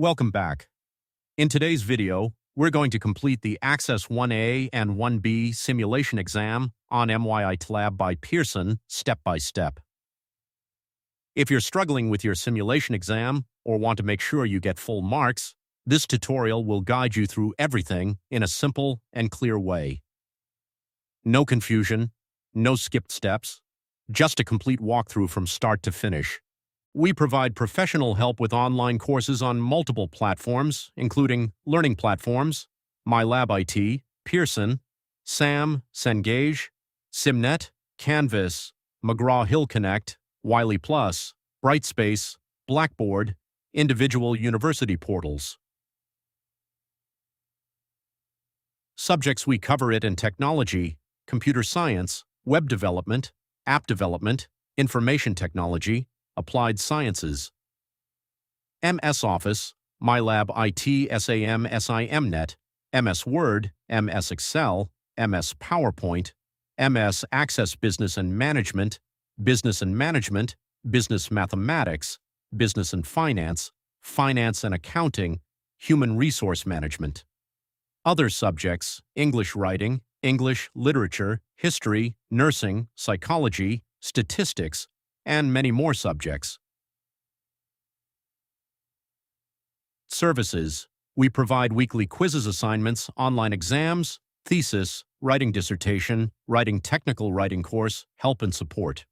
Welcome back. In today's video, we're going to complete the Access 1A and 1B simulation exam on MYITLab by Pearson step by step. If you're struggling with your simulation exam or want to make sure you get full marks, this tutorial will guide you through everything in a simple and clear way. No confusion, no skipped steps, just a complete walkthrough from start to finish. We provide professional help with online courses on multiple platforms, including learning platforms, MyLab IT, Pearson, SAM, Cengage, SIMnet, Canvas, McGraw Hill Connect, WileyPLUS, Brightspace, Blackboard, individual university portals. Subjects we cover it in technology, computer science, web development, app development, information technology, applied sciences. MS Office, MyLab IT SIMnet, MS Word, MS Excel, MS PowerPoint, MS Access Business and Management, Business Mathematics, Business and Finance, Finance and Accounting, Human Resource Management. Other subjects: English Writing, English Literature, History, Nursing, Psychology, Statistics, and many more subjects. Services: we provide weekly quizzes, assignments, online exams, thesis, writing dissertation, writing technical writing course, help and support.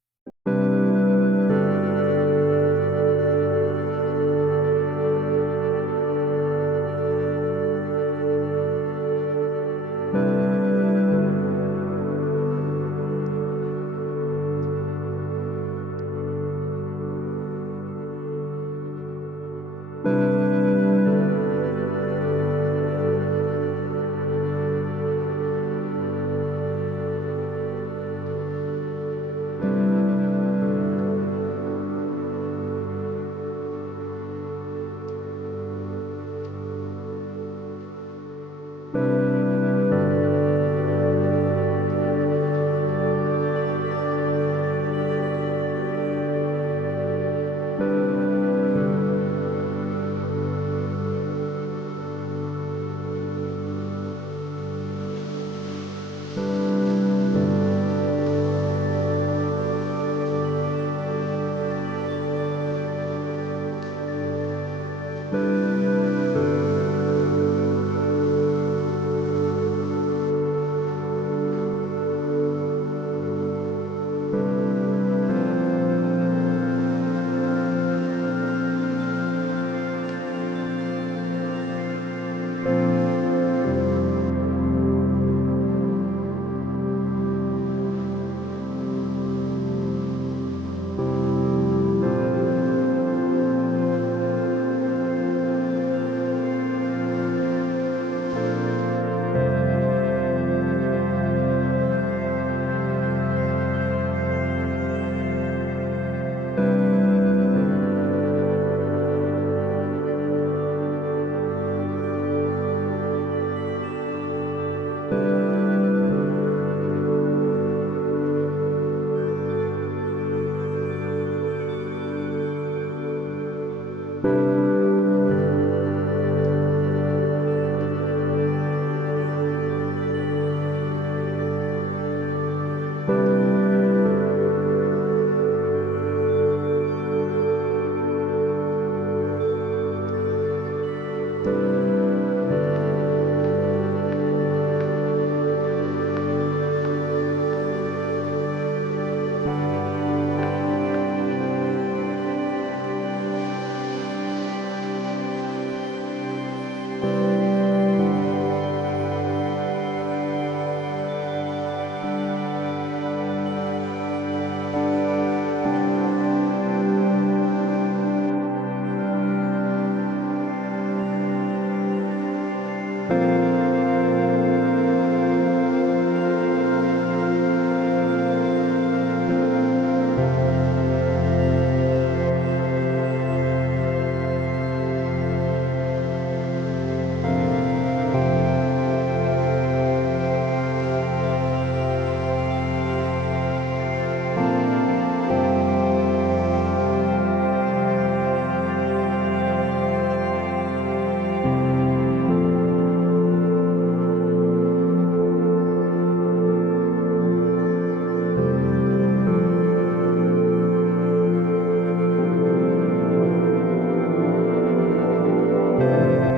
you.